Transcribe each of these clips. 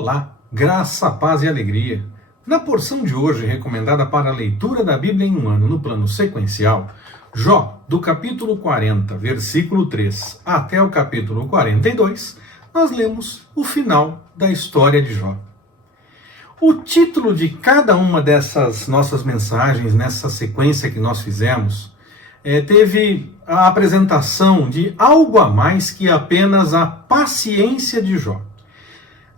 Olá, graça, paz e alegria. Na porção de hoje, recomendada para a leitura da Bíblia em um ano no plano sequencial, Jó, do capítulo 40, versículo 3, até o capítulo 42, nós lemos o final da história de Jó. O título de cada uma dessas nossas mensagens, nessa sequência que nós fizemos, teve a apresentação de algo a mais que apenas a paciência de Jó.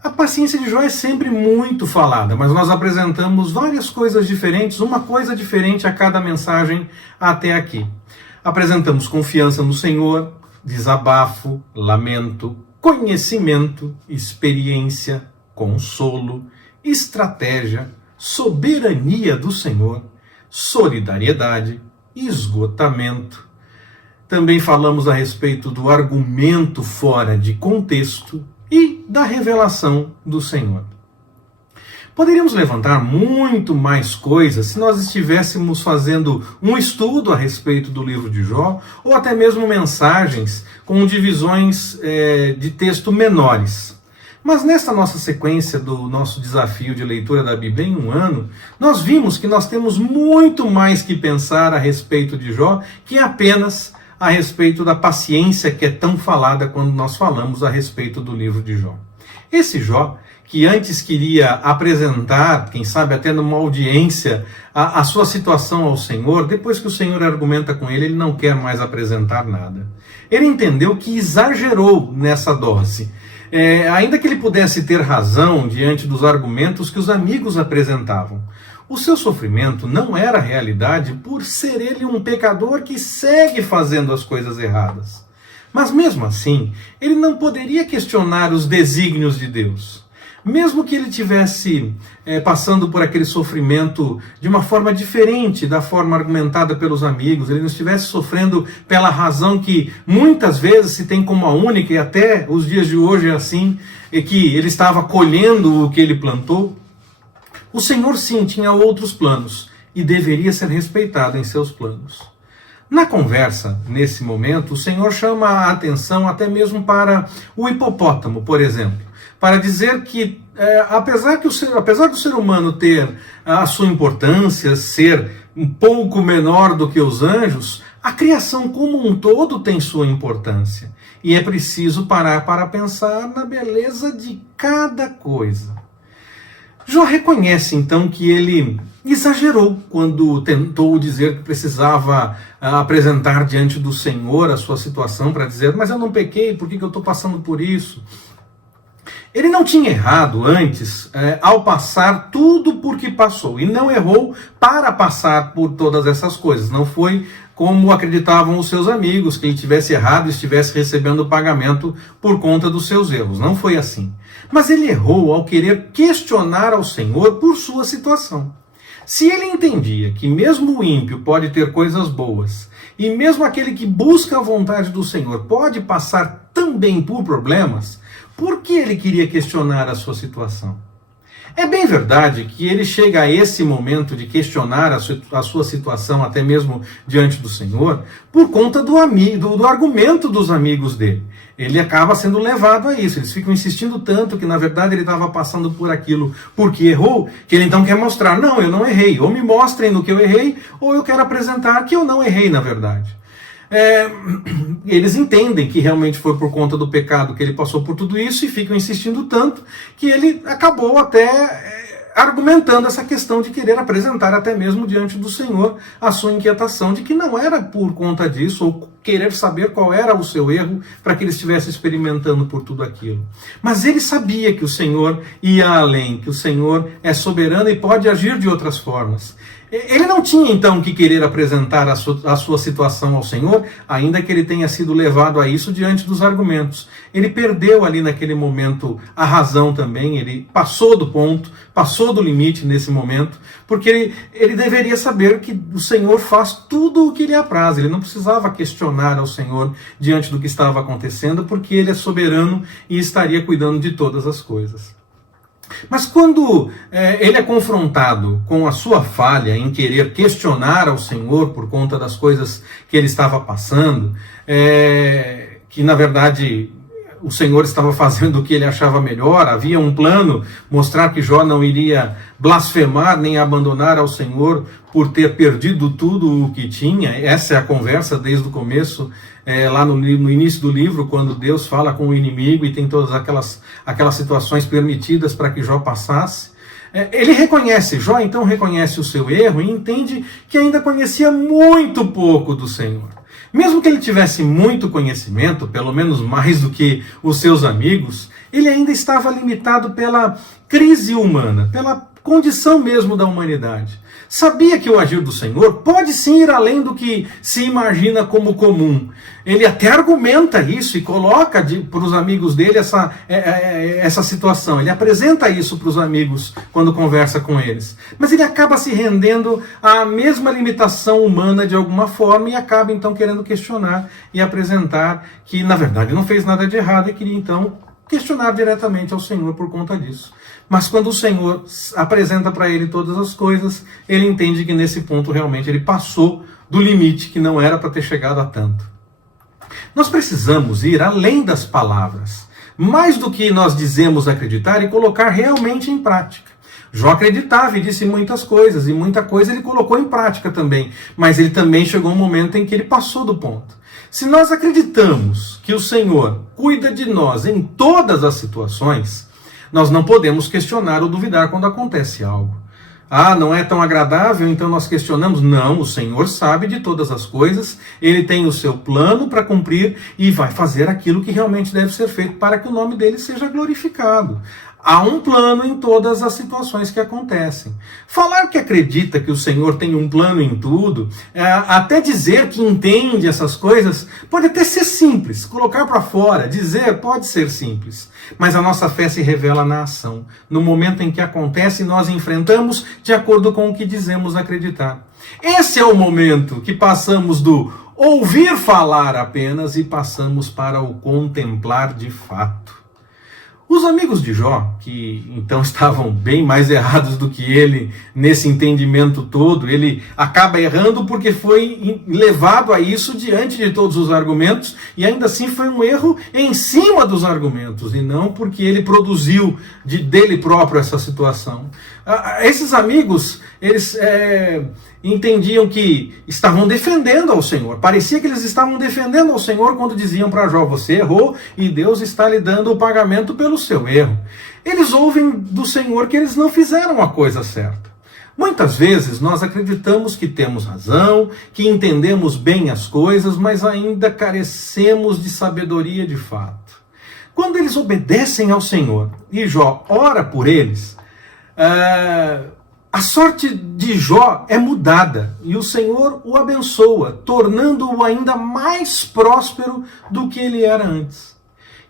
A paciência de Jó é sempre muito falada, mas nós apresentamos várias coisas diferentes, uma coisa diferente a cada mensagem até aqui. Apresentamos confiança no Senhor, desabafo, lamento, conhecimento, experiência, consolo, estratégia, soberania do Senhor, solidariedade, esgotamento. Também falamos a respeito do argumento fora de contexto e da revelação do Senhor. Poderíamos levantar muito mais coisas se nós estivéssemos fazendo um estudo a respeito do livro de Jó, ou até mesmo mensagens com divisões de texto menores. Mas nesta nossa sequência do nosso desafio de leitura da Bíblia em um ano, nós vimos que nós temos muito mais que pensar a respeito de Jó que apenas a respeito da paciência que é tão falada quando nós falamos a respeito do livro de Jó. Esse Jó, que antes queria apresentar, quem sabe até numa audiência, a sua situação ao Senhor, depois que o Senhor argumenta com ele, ele não quer mais apresentar nada. Ele entendeu que exagerou nessa dose. Ainda que ele pudesse ter razão diante dos argumentos que os amigos apresentavam, o seu sofrimento não era realidade por ser ele um pecador que segue fazendo as coisas erradas. Mas mesmo assim, ele não poderia questionar os desígnios de Deus. Mesmo que ele estivesse passando por aquele sofrimento de uma forma diferente da forma argumentada pelos amigos, ele não estivesse sofrendo pela razão que muitas vezes se tem como a única, e até os dias de hoje é assim, que ele estava colhendo o que ele plantou, o Senhor sim tinha outros planos e deveria ser respeitado em seus planos. Na conversa, nesse momento, o Senhor chama a atenção até mesmo para o hipopótamo, por exemplo, para dizer que, apesar do ser humano ter a sua importância, ser um pouco menor do que os anjos, a criação como um todo tem sua importância. E é preciso parar para pensar na beleza de cada coisa. Jó reconhece então que ele exagerou quando tentou dizer que precisava apresentar diante do Senhor a sua situação para dizer, mas eu não pequei, por que eu estou passando por isso? Ele não tinha errado antes ao passar tudo por que passou, e não errou para passar por todas essas coisas. Não foi como acreditavam os seus amigos, que ele tivesse errado e estivesse recebendo o pagamento por conta dos seus erros. Não foi assim. Mas ele errou ao querer questionar ao Senhor por sua situação. Se ele entendia que mesmo o ímpio pode ter coisas boas, e mesmo aquele que busca a vontade do Senhor pode passar também por problemas, por que ele queria questionar a sua situação? É bem verdade que ele chega a esse momento de questionar a sua situação, até mesmo diante do Senhor, por conta do argumento dos amigos dele. Ele acaba sendo levado a isso. Eles ficam insistindo tanto que, na verdade, ele estava passando por aquilo porque errou, que ele então quer mostrar, não, eu não errei. Ou me mostrem no que eu errei, ou eu quero apresentar que eu não errei, na verdade. Eles entendem que realmente foi por conta do pecado que ele passou por tudo isso e ficam insistindo tanto que ele acabou até argumentando essa questão de querer apresentar até mesmo diante do Senhor a sua inquietação de que não era por conta disso ou querer saber qual era o seu erro para que ele estivesse experimentando por tudo aquilo. Mas ele sabia que o Senhor ia além, que o Senhor é soberano e pode agir de outras formas. Ele não tinha então que querer apresentar a sua situação ao Senhor, ainda que ele tenha sido levado a isso diante dos argumentos. Ele perdeu ali naquele momento a razão também, ele passou do ponto, passou do limite nesse momento, porque ele deveria saber que o Senhor faz tudo o que lhe apraz. Ele não precisava questionar ao Senhor diante do que estava acontecendo, porque ele é soberano e estaria cuidando de todas as coisas. Mas quando ele é confrontado com a sua falha em querer questionar ao Senhor por conta das coisas que ele estava passando, que na verdade o Senhor estava fazendo o que ele achava melhor, havia um plano, mostrar que Jó não iria blasfemar nem abandonar ao Senhor por ter perdido tudo o que tinha. Essa é a conversa desde o começo, lá no início do livro, quando Deus fala com o inimigo e tem todas aquelas situações permitidas para que Jó passasse. Ele reconhece, Jó então reconhece o seu erro e entende que ainda conhecia muito pouco do Senhor. Mesmo que ele tivesse muito conhecimento, pelo menos mais do que os seus amigos, ele ainda estava limitado pela crise humana, pela condição mesmo da humanidade. Sabia que o agir do Senhor pode sim ir além do que se imagina como comum. Ele até argumenta isso e coloca para os amigos dele essa situação. Ele apresenta isso para os amigos quando conversa com eles. Mas ele acaba se rendendo à mesma limitação humana de alguma forma e acaba então querendo questionar e apresentar que na verdade não fez nada de errado e queria então questionar diretamente ao Senhor por conta disso. Mas quando o Senhor apresenta para ele todas as coisas, ele entende que nesse ponto realmente ele passou do limite, que não era para ter chegado a tanto. Nós precisamos ir além das palavras, mais do que nós dizemos acreditar e colocar realmente em prática. Jó acreditava e disse muitas coisas, e muita coisa ele colocou em prática também, mas ele também chegou um momento em que ele passou do ponto. Se nós acreditamos que o Senhor cuida de nós em todas as situações, nós não podemos questionar ou duvidar quando acontece algo. Ah, não é tão agradável, então nós questionamos. Não, o Senhor sabe de todas as coisas, Ele tem o seu plano para cumprir e vai fazer aquilo que realmente deve ser feito para que o nome dele seja glorificado. Há um plano em todas as situações que acontecem. Falar que acredita que o Senhor tem um plano em tudo, até dizer que entende essas coisas, pode até ser simples. Colocar para fora, dizer, pode ser simples. Mas a nossa fé se revela na ação. No momento em que acontece, nós enfrentamos de acordo com o que dizemos acreditar. Esse é o momento que passamos do ouvir falar apenas e passamos para o contemplar de fato. Os amigos de Jó, que então estavam bem mais errados do que ele nesse entendimento todo, ele acaba errando porque foi levado a isso diante de todos os argumentos, e ainda assim foi um erro em cima dos argumentos, e não porque ele produziu dele próprio essa situação. Esses amigos, eles entendiam que estavam defendendo ao Senhor. Parecia que eles estavam defendendo ao Senhor quando diziam para Jó, você errou e Deus está lhe dando o pagamento pelo seu erro. Eles ouvem do Senhor que eles não fizeram a coisa certa. Muitas vezes nós acreditamos que temos razão, que entendemos bem as coisas, mas ainda carecemos de sabedoria de fato. Quando eles obedecem ao Senhor e Jó ora por eles, a sorte de Jó é mudada e o Senhor o abençoa, tornando-o ainda mais próspero do que ele era antes.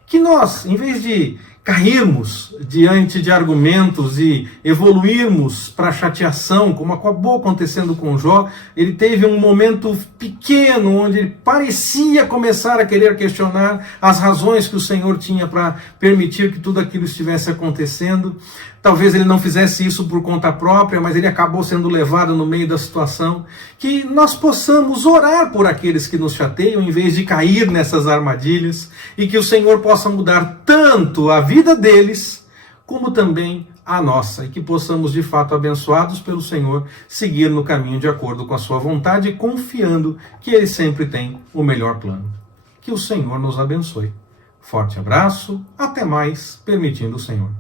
Que nós, em vez de cairmos diante de argumentos e evoluirmos para a chateação, como acabou acontecendo com Jó, ele teve um momento pequeno onde ele parecia começar a querer questionar as razões que o Senhor tinha para permitir que tudo aquilo estivesse acontecendo. Talvez ele não fizesse isso por conta própria, mas ele acabou sendo levado no meio da situação. Que nós possamos orar por aqueles que nos chateiam, em vez de cair nessas armadilhas, e que o Senhor possa mudar tanto a vida deles, como também a nossa, e que possamos, de fato, abençoados pelo Senhor, seguir no caminho de acordo com a sua vontade, confiando que Ele sempre tem o melhor plano. Que o Senhor nos abençoe. Forte abraço, até mais, permitindo o Senhor.